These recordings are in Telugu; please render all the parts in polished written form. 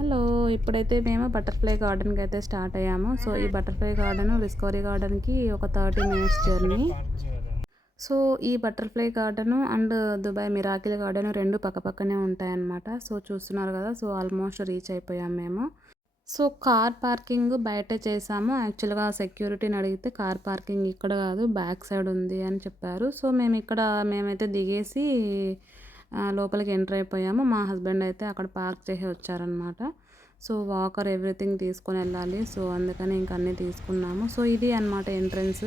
హలో, ఇప్పుడైతే మేము బటర్ఫ్లై గార్డెన్కి అయితే స్టార్ట్ అయ్యాము. సో ఈ బటర్ఫ్లై గార్డెన్ డిస్కవరీ గార్డెన్కి ఒక 30 మినిట్స్ జర్నీ. సో ఈ butterfly garden and Dubai miracle garden రెండు పక్కపక్కనే ఉంటాయన్నమాట. సో చూస్తున్నారు కదా, సో ఆల్మోస్ట్ రీచ్ అయిపోయాం మేము. సో కార్ పార్కింగ్ బయటే చేసాము. యాక్చువల్గా సెక్యూరిటీని అడిగితే కార్ పార్కింగ్ ఇక్కడ కాదు, బ్యాక్ సైడ్ ఉంది అని చెప్పారు. సో మేమైతే దిగేసి లోపలికి ఎంటర్ అయిపోయాము. మా హస్బెండ్ అయితే అక్కడ పార్క్ చేసి వచ్చారనమాట. సో వాకర్ ఎవ్రీథింగ్ తీసుకొని వెళ్ళాలి. సో అందుకని ఇంక అన్నీ తీసుకున్నాము. సో ఇది అనమాట ఎంట్రన్స్,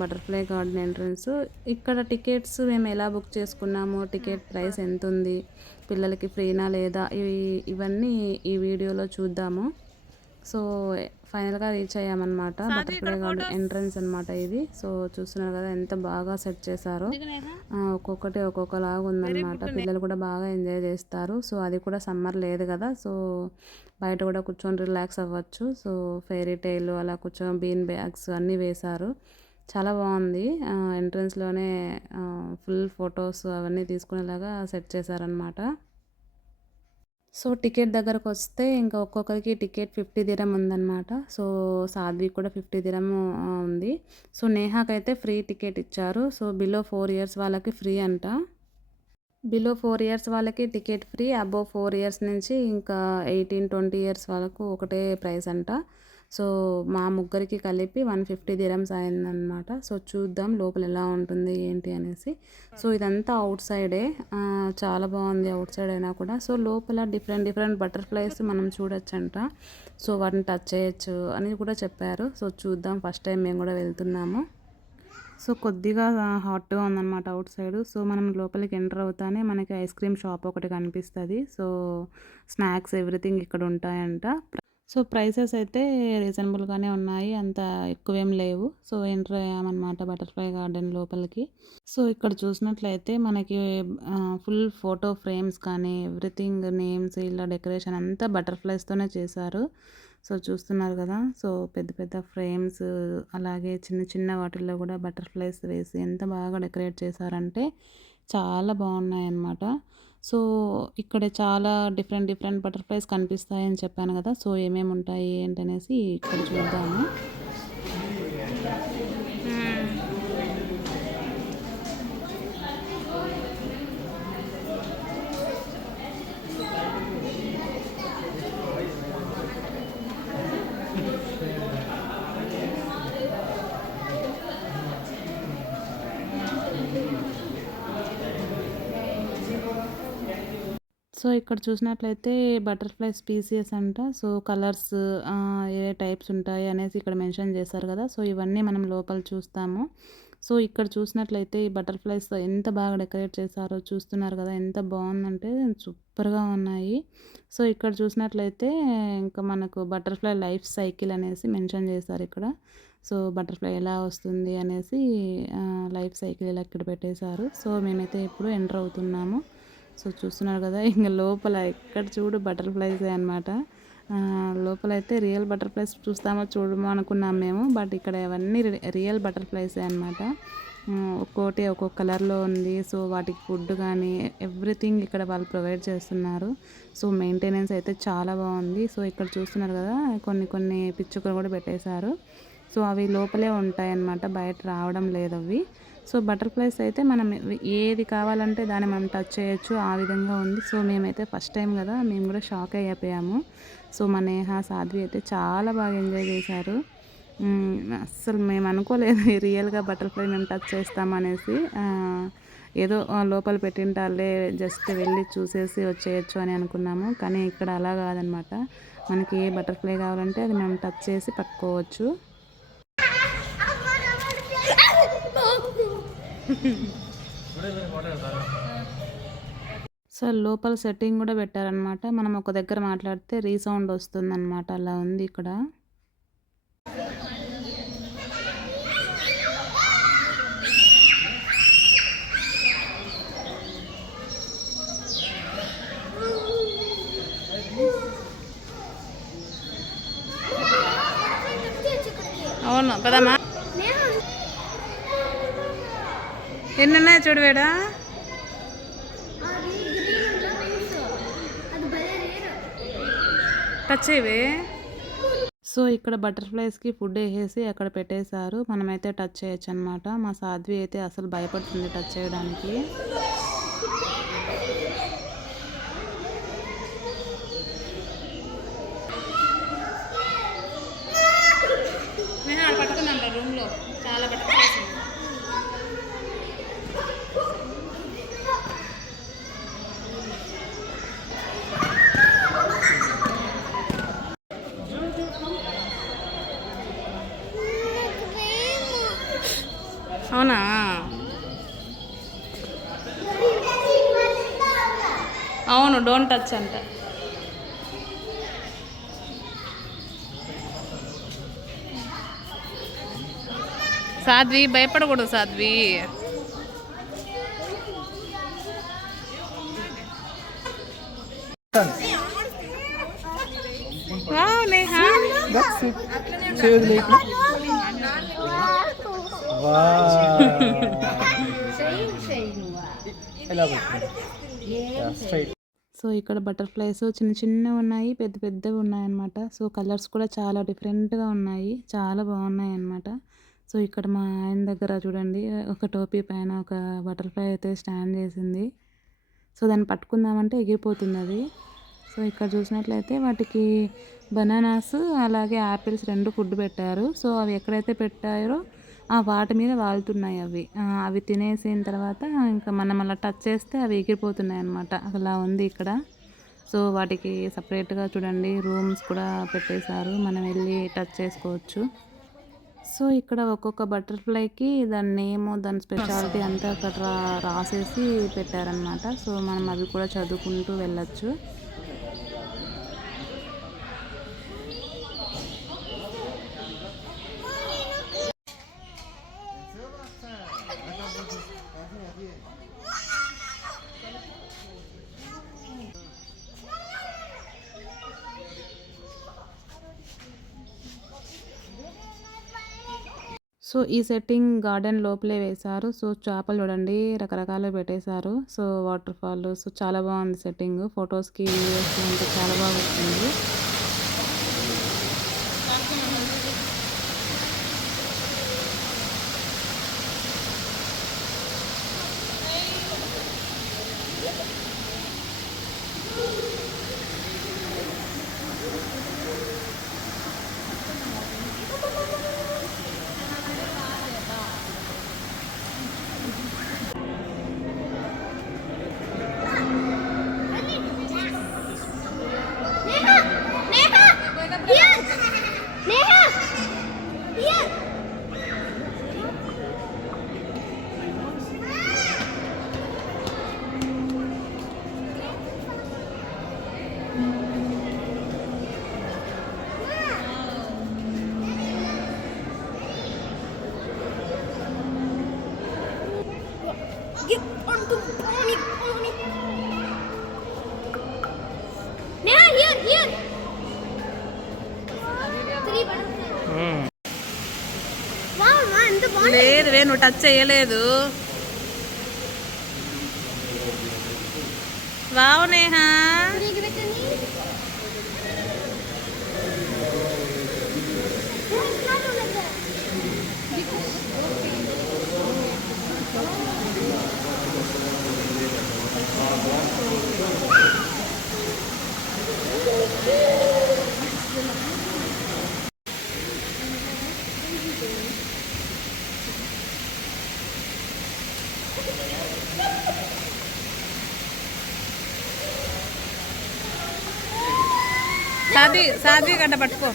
బటర్ఫ్లై గార్డెన్ ఎంట్రన్స్. ఇక్కడ టికెట్స్ మేము ఎలా బుక్ చేసుకున్నాము, టికెట్ ప్రైస్ ఎంత ఉంది, పిల్లలకి ఫ్రీనా లేదా, ఇవన్నీ ఈ వీడియోలో చూద్దాము. సో ఫైనల్గా రీచ్ అయ్యామన్నమాట. బటర్ఫ్లై గార్డెన్ ఎంట్రన్స్ అనమాట ఇది. సో చూస్తున్నారు కదా ఎంత బాగా సెట్ చేశారో, ఒక్కొక్కటి ఒక్కొక్కలాగా ఉందన్నమాట. పిల్లలు కూడా బాగా ఎంజాయ్ చేస్తారు. సో అది కూడా సమ్మర్ లేదు కదా, సో బయట కూడా కూర్చొని రిలాక్స్ అవ్వచ్చు. సో ఫెయిరీ టైల్ అలా కూర్చొని బీన్ బ్యాగ్స్ అన్నీ వేశారు. చాలా బాగుంది. ఎంట్రన్స్లోనే ఫుల్ ఫొటోస్ అవన్నీ తీసుకునేలాగా సెట్ చేశారనమాట. సో టికెట్ దగ్గరకు వస్తే ఇంకా ఒక్కొక్కరికి టికెట్ 50 దిరం ఉందన్నమాట. సో సాధ్వి కూడా 50 దిరం ఉంది. సో నేహాకైతే ఫ్రీ టికెట్ ఇచ్చారు. సో బిలో 4 ఇయర్స్ వాళ్ళకి ఫ్రీ అంట. బిలో 4 ఇయర్స్ వాళ్ళకి టికెట్ ఫ్రీ, అబోవ్ 4 ఇయర్స్ నుంచి ఇంకా 18, 20 ఇయర్స్ వాళ్ళకు ఒకటే ప్రైస్ అంట. సో మా ముగ్గురికి కలిపి 150 దిరమ్స్ అయిందనమాట. సో చూద్దాం లోపల ఎలా ఉంటుంది ఏంటి అనేసి. సో ఇదంతా అవుట్ సైడే, చాలా బాగుంది అవుట్ సైడ్ అయినా కూడా. సో లోపల డిఫరెంట్ బటర్ఫ్లైస్ మనం చూడొచ్చంట. సో వాటిని టచ్ చేయొచ్చు అని కూడా చెప్పారు. సో చూద్దాం, ఫస్ట్ టైం మేము కూడా వెళ్తున్నాము. సో కొద్దిగా హాట్గా ఉందన్నమాట అవుట్ సైడ్. సో మనం లోపలికి ఎంటర్ అవుతానే మనకి ఐస్ క్రీమ్ షాప్ ఒకటి కనిపిస్తుంది. సో స్నాక్స్ ఎవ్రీథింగ్ ఇక్కడ ఉంటాయంట. సో ప్రైసెస్ అయితే రీజనబుల్గానే ఉన్నాయి, అంత ఎక్కువేం లేవు. సో ఎంటర్ అయ్యామన్నమాట బటర్ఫ్లై గార్డెన్ లోపలికి. సో ఇక్కడ చూసినట్లయితే మనకి ఫుల్ ఫోటో ఫ్రేమ్స్ కానీ ఎవ్రీథింగ్, నేమ్స్, ఇలా డెకరేషన్ అంతా బటర్ఫ్లైస్తోనే చేశారు. సో చూస్తున్నారు కదా, సో పెద్ద ఫ్రేమ్స్, అలాగే చిన్న వాటిల్లో కూడా బటర్ఫ్లైస్ వేసి ఎంత బాగా డెకరేట్ చేశారంటే చాలా బాగున్నాయి అన్నమాట. సో ఇక్కడ చాలా డిఫరెంట్ బటర్ఫ్లైస్ కనిపిస్తాయని చెప్పాను కదా. సో ఏమేమి ఉంటాయి ఏంటనేసి ఇక్కడ చూద్దాము. సో ఇక్కడ చూసినట్లయితే బటర్ఫ్లై స్పీసీస్ అంట. సో కలర్స్ ఏ టైప్స్ ఉంటాయి అనేసి ఇక్కడ మెన్షన్ చేశారు కదా. సో ఇవన్నీ మనం లోపల చూస్తాము. సో ఇక్కడ చూసినట్లయితే ఈ బటర్ఫ్లైస్ ఎంత బాగా డెకరేట్ చేశారో చూస్తున్నారు కదా, ఎంత బాగుందంటే సూపర్గా ఉన్నాయి. సో ఇక్కడ చూసినట్లయితే ఇంకా మనకు బటర్ఫ్లై లైఫ్ సైకిల్ అనేసి మెన్షన్ చేశారు ఇక్కడ. సో బటర్ఫ్లై ఎలా వస్తుంది అనేసి లైఫ్ సైకిల్ ఇలా ఇక్కడ పెట్టేశారు. సో మేమైతే ఇప్పుడు ఎంటర్ అవుతున్నాము. సో చూస్తున్నారు కదా, ఇంకా లోపల ఎక్కడ చూడు బటర్ఫ్లైసే అనమాట. లోపలైతే రియల్ బటర్ఫ్లైస్ చూస్తామో చూడమో అనుకున్నాం మేము, బట్ ఇక్కడ అవన్నీ రియల్ బటర్ఫ్లైసే అనమాట. ఒక్కోటి ఒక్కొక్క కలర్లో ఉంది. సో వాటికి ఫుడ్ కానీ ఎవ్రీథింగ్ ఇక్కడ వాళ్ళు ప్రొవైడ్ చేస్తున్నారు. సో మెయింటెనెన్స్ అయితే చాలా బాగుంది. సో ఇక్కడ చూస్తున్నారు కదా, కొన్ని పిచ్చుకలు కూడా పెట్టేశారు. సో అవి లోపలే ఉంటాయి అన్నమాట, బయట రావడం లేదు అవి. సో బటర్ఫ్లైస్ అయితే మనం ఏది కావాలంటే దాన్ని మనం టచ్ చేయొచ్చు, ఆ విధంగా ఉంది. సో మేమైతే ఫస్ట్ టైం కదా, మేము కూడా షాక్ అయిపోయాము. సో మా నేహ, సాధ్వి అయితే చాలా బాగా ఎంజాయ్ చేశారు. అస్సలు మేము అనుకోలేదు రియల్గా బటర్ఫ్లై మేము టచ్ చేస్తామనేసి. ఏదో లోపల పెట్టింటాలే, జస్ట్ వెళ్ళి చూసేసి వచ్చేయచ్చు అని అనుకున్నాము. కానీ ఇక్కడ అలా కాదనమాట, మనకి ఏ బటర్ఫ్లై కావాలంటే అది మనం టచ్ చేసి పట్టుకోవచ్చు. సో లోపల సెట్టింగ్ కూడా పెట్టారనమాట. మనం ఒక దగ్గర మాట్లాడితే రీసౌండ్ వస్తుందన్నమాట, అలా ఉంది ఇక్కడ. అవును పదమ్మా, ఎన్నున్నాయి చూడవేడా. టచ్ అయ్యే. సో ఇక్కడ బటర్ఫ్లైస్కి ఫుడ్ వేసేసి అక్కడ పెట్టేశారు. మనమైతే టచ్ చేయొచ్చు అనమాట. మా సాధ్వి అయితే అసలు భయపడుతుంది టచ్ చేయడానికి. పట్టుకుందంట రూమ్లో చాలా బటర్ఫ్లైస్. అవునా? అవును, డోంట్ టచ్ అంట. సాధ్వి భయపడకూడదు సాధ్వి. నేహా సో ఇక్కడ బటర్ఫ్లైస్ చిన్న చిన్నవి ఉన్నాయి, పెద్ద పెద్దవి ఉన్నాయి అన్నమాట. సో కలర్స్ కూడా చాలా డిఫరెంట్గా ఉన్నాయి, చాలా బాగున్నాయి అన్నమాట. సో ఇక్కడ మా ఆయన దగ్గర చూడండి, ఒక టోపీ పైన ఒక బటర్ఫ్లై అయితే స్టాండ్ చేసింది. సో దాన్ని పట్టుకుందామంటే ఎగిరిపోతుంది అది. సో ఇక్కడ చూసినట్లయితే వాటికి బనానాస్ అలాగే యాపిల్స్ 2 ఫుడ్ పెట్టారు. సో అవి ఎక్కడైతే పెట్టారో వాటి మీద వాలుతున్నాయి అవి. అవి తినేసిన తర్వాత ఇంకా మనం అలా టచ్ చేస్తే అవి ఎగిరిపోతున్నాయి అన్నమాట. అలా ఉంది ఇక్కడ. సో వాటికి సపరేట్గా చూడండి రూమ్స్ కూడా పెట్టేశారు, మనం వెళ్ళి టచ్ చేసుకోవచ్చు. సో ఇక్కడ ఒక్కొక్క బటర్ఫ్లైకి దాని నేమ్, దాని స్పెషాలిటీ అంతా అక్కడ రాసేసి పెట్టారనమాట. సో మనం అవి కూడా చదువుకుంటూ వెళ్ళచ్చు. సో ఈ సెట్టింగ్ గార్డెన్ లోపలే వేశారు. సో చేపలు చూడండి రకరకాలు పెట్టేశారు. So water fall. సో చాలా బాగుంది సెట్టింగ్. ఫొటోస్కి వీడియోస్కి అంటే చాలా బాగా వచ్చింది. లేదు వే, నువ్వు టచ్ చేయలేదు. వావ్ నేహా. సాధ్వి గడ్డ పట్టుకో.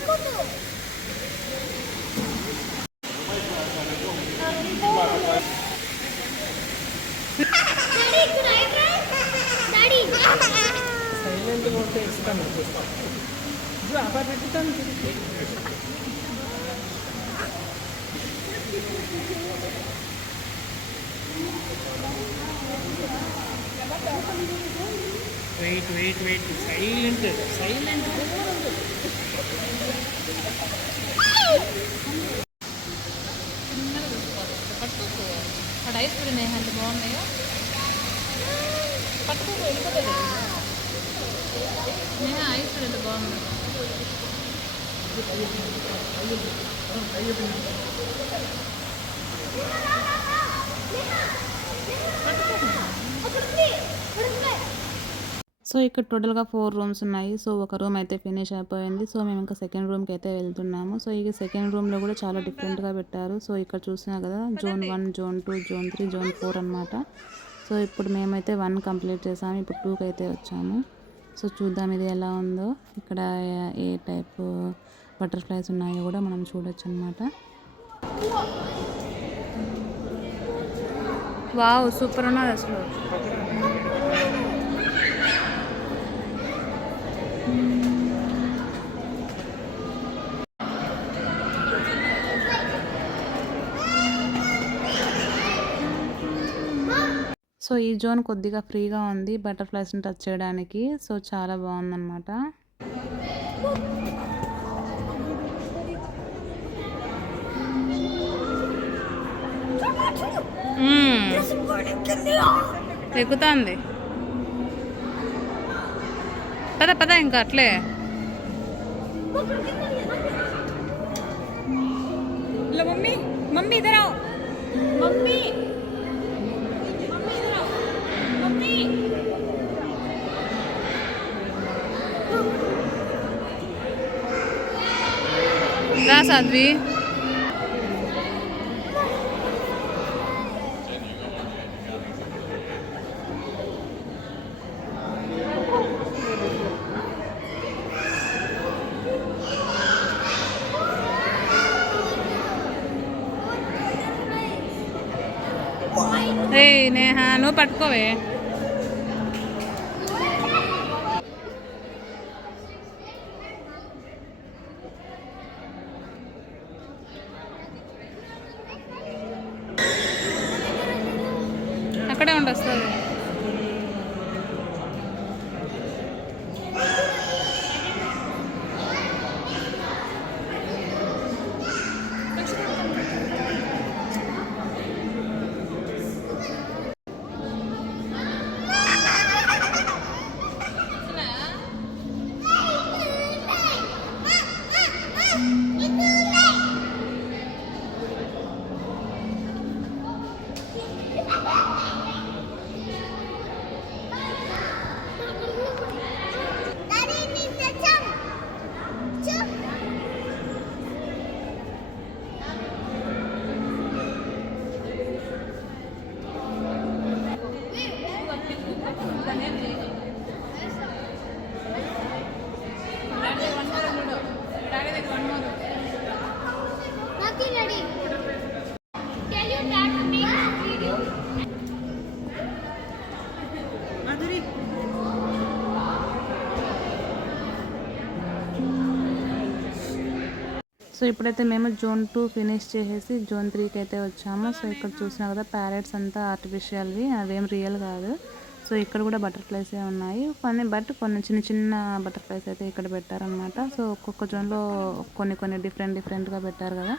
Wait silent. పట్టుకో. అక్కడ ఐస్ క్రీమ్ ఎంత బాగున్నాయో. పట్టుకో వెళ్ళిపోతుంది. నేను ఐస్ క్రీమ్ ఎంత బాగుంది. సో ఇక్కడ టోటల్గా 4 రూమ్స్ ఉన్నాయి. సో ఒక రూమ్ అయితే ఫినిష్ అయిపోయింది. సో మేము ఇంకా సెకండ్ రూమ్కి అయితే వెళ్తున్నాము. సో ఈ సెకండ్ రూమ్లో కూడా చాలా డిఫరెంట్గా పెట్టారు. సో ఇక్కడ చూసినా కదా జోన్ 1, జోన్ 2, జోన్ 3, జోన్ 4 అనమాట. సో ఇప్పుడు మేమైతే 1 కంప్లీట్ చేసాము. ఇప్పుడు 2కి అయితే వచ్చాము. సో చూద్దాం ఇది ఎలా ఉందో. ఇక్కడ ఏ టైప్ బటర్ఫ్లైస్ ఉన్నాయో కూడా మనం చూడొచ్చు అనమాట. వావ్, సూపర్ ఉన్నది అసలు. సో ఈ జోన్ కొద్దిగా ఫ్రీగా ఉంది బటర్ఫ్లైస్ని టచ్ చేయడానికి. సో చాలా బాగుందన్నమాట. ఎక్కుతుంది. పద పద ఇంకా అట్లే. मम्मी मम्मी इधर आओ मम्मी मम्मी రా సాధ్వి. నేహా నువ్వు పట్టుకోవే. అక్కడే ఉండొస్తుంది. సో ఇప్పుడైతే మేము జోన్ 2 ఫినిష్ చేసేసి జోన్ 3కి అయితే వచ్చాము. సో ఇక్కడ చూసినా కదా ప్యారెట్స్ అంతా ఆర్టిఫిషియల్వి, అవేం రియల్ కాదు. సో ఇక్కడ కూడా బటర్ఫ్లైసే ఉన్నాయి కొన్ని చిన్న చిన్న బటర్ఫ్లైస్ అయితే ఇక్కడ పెట్టారనమాట. సో ఒక్కొక్క జోన్లో కొన్ని డిఫరెంట్గా పెట్టారు కదా.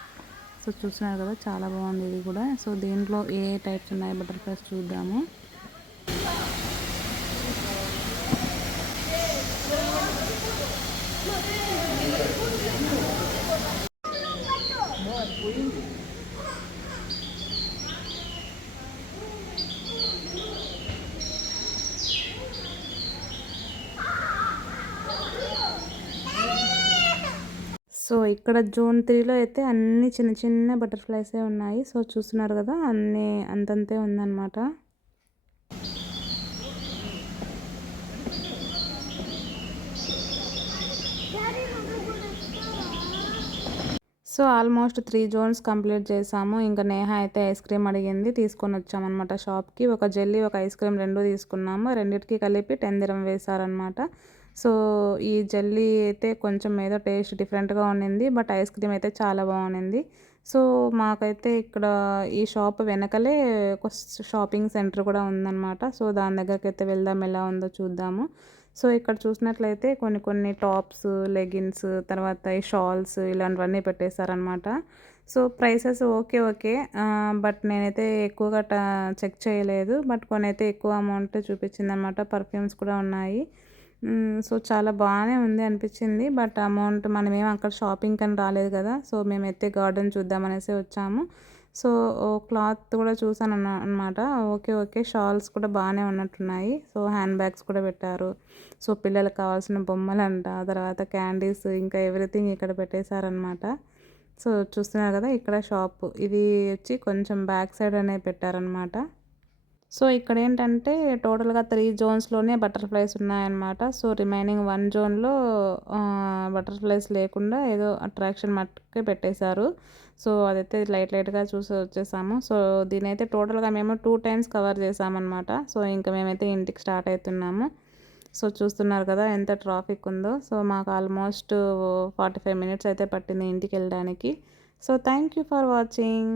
సో చూస్తున్నారు కదా చాలా బాగుంది ఇది కూడా. సో దీంట్లో ఏ టైప్స్ ఉన్నాయి బటర్ఫ్లైస్ చూద్దాము. సో ఇక్కడ జోన్ 3లో అయితే అన్ని చిన్న చిన్న బటర్ఫ్లైసే ఉన్నాయి. సో చూస్తున్నారు కదా అన్నీ అంతంతే ఉందన్నమాట. సో ఆల్మోస్ట్ 3 జోన్స్ కంప్లీట్ చేసాము. ఇంకా నేహ అయితే ఐస్ క్రీమ్ అడిగింది, తీసుకొని వచ్చామన్నమాట షాప్కి. ఒక జెల్లీ ఒక ఐస్ క్రీమ్ 2 తీసుకున్నాము. రెండింటికి కలిపి 10 dirham వేశారనమాట. సో ఈ జెల్లీ అయితే కొంచెం ఏదో టేస్ట్ డిఫరెంట్గా ఉండింది, బట్ ఐస్ క్రీమ్ అయితే చాలా బాగుండింది. సో మాకైతే ఇక్కడ ఈ షాప్ వెనకలే ఒక షాపింగ్ సెంటర్ కూడా ఉందన్నమాట. సో దాని దగ్గరికి అయితే వెళ్దాం, ఎలా ఉందో చూద్దాము. సో ఇక్కడ చూసినట్లయితే కొన్ని టాప్స్, లెగిన్స్, తర్వాత ఈ షాల్స్ ఇలాంటివన్నీ పెట్టేశారనమాట. So prices okay. బట్ నేనైతే ఎక్కువగా చెక్ చేయలేదు. బట్ కొన్ని అయితే ఎక్కువ అమౌంట్ చూపించింది అనమాట. పర్ఫ్యూమ్స్ కూడా ఉన్నాయి. సో చాలా బాగానే ఉంది అనిపించింది. బట్ అమౌంట్ మనమేం అక్కడ షాపింగ్ అని రాలేదు కదా, సో మేమైతే గార్డెన్ చూద్దామనేసి వచ్చాము. సో క్లాత్ కూడా చూసాను అనమాట. ఓకే ఓకే, షాల్స్ కూడా బాగానే ఉన్నట్టున్నాయి. సో హ్యాండ్ బ్యాగ్స్ కూడా పెట్టారు. సో పిల్లలకు కావాల్సిన బొమ్మలంట, తర్వాత క్యాండీస్, ఇంకా ఎవ్రీథింగ్ ఇక్కడ పెట్టేశారనమాట. సో చూస్తున్నారు కదా, ఇక్కడ షాప్ ఇది వచ్చి కొంచెం బ్యాక్ సైడ్ అనేది పెట్టారనమాట. సో ఇక్కడ ఏంటంటే టోటల్గా 3 జోన్స్లోనే బటర్ఫ్లైస్ ఉన్నాయన్నమాట. సో రిమైనింగ్ 1 జోన్లో బటర్ఫ్లైస్ లేకుండా ఏదో అట్రాక్షన్ మట్టుకే పెట్టేశారు. సో అదైతే లైట్గా చూసి వచ్చేసాము. సో దీనైతే టోటల్గా మేము 2 టైమ్స్ కవర్ చేసామన్నమాట. సో ఇంకా మేమైతే ఇంటికి స్టార్ట్ అవుతున్నాము. సో చూస్తున్నారు కదా ఎంత ట్రాఫిక్ ఉందో. సో మాకు ఆల్మోస్ట్ 45 మినిట్స్ అయితే పట్టింది ఇంటికి వెళ్ళడానికి. So thank you for watching.